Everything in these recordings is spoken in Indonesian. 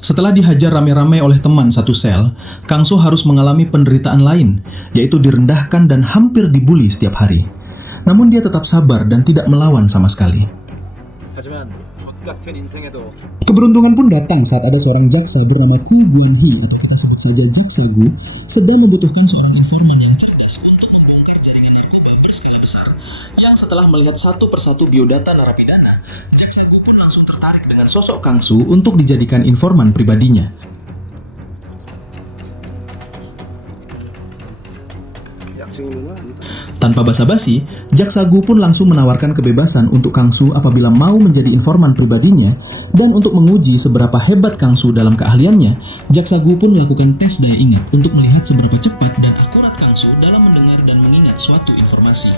Setelah dihajar rame-rame oleh teman satu sel, Kang So harus mengalami penderitaan lain, yaitu direndahkan dan hampir dibuli setiap hari. Namun dia tetap sabar dan tidak melawan sama sekali. Keberuntungan pun datang saat ada seorang jaksa bernama Ku Guanhee, atau kita sebut saja Jaksa Gu, sedang membutuhkan seorang informan yang cerdas untuk membongkar jaringan narkoba berskala besar. Yang setelah melihat satu persatu biodata narapidana, Jaksa Gu pun langsung tertarik dengan sosok Kang So untuk dijadikan informan pribadinya. Tanpa basa-basi, Jaksa Gu pun langsung menawarkan kebebasan untuk Kang So apabila mau menjadi informan pribadinya, dan untuk menguji seberapa hebat Kang So dalam keahliannya, Jaksa Gu pun melakukan tes daya ingat untuk melihat seberapa cepat dan akurat Kang So dalam mendengar dan mengingat suatu informasi.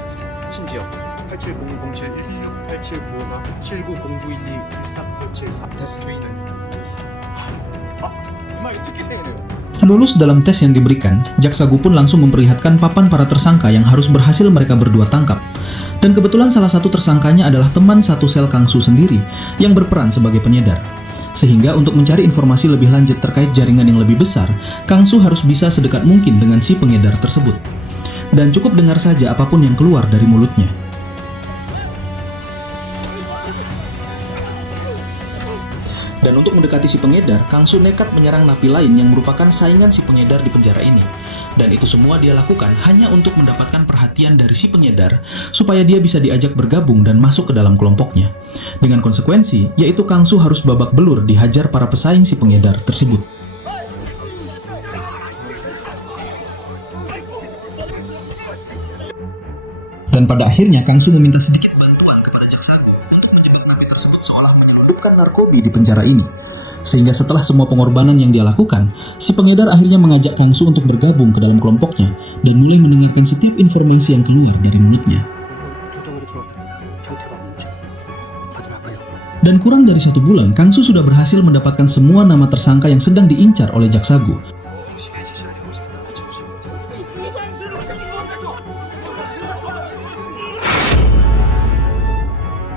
심지어 87020713 8794 790912 13 8774 tes 주인은 정말 특기생이네요. Lulus dalam tes yang diberikan, Jaksa Gu pun langsung memperlihatkan papan para tersangka yang harus berhasil mereka berdua tangkap. Dan kebetulan salah satu tersangkanya adalah teman satu sel Kang So sendiri yang berperan sebagai penyedar. Sehingga untuk mencari informasi lebih lanjut terkait jaringan yang lebih besar, Kang So harus bisa sedekat mungkin dengan si pengedar tersebut. Dan cukup dengar saja apapun yang keluar dari mulutnya. Dan untuk mendekati si pengedar, Kang So nekat menyerang napi lain yang merupakan saingan si pengedar di penjara ini. Dan itu semua dia lakukan hanya untuk mendapatkan perhatian dari si pengedar, supaya dia bisa diajak bergabung dan masuk ke dalam kelompoknya. Dengan konsekuensi, yaitu Kang So harus babak belur dihajar para pesaing si pengedar tersebut. Dan pada akhirnya Kang So meminta sedikit bantuan kepada Jaksa Gu untuk menjemput napi tersebut seolah menyelundupkan narkoba di penjara ini. Sehingga setelah semua pengorbanan yang dia lakukan, si pengedar akhirnya mengajak Kang So untuk bergabung ke dalam kelompoknya dan mulai mendengarkan setiap informasi yang keluar dari mulutnya. Dan kurang dari 1 bulan, Kang So sudah berhasil mendapatkan semua nama tersangka yang sedang diincar oleh Jaksa Gu.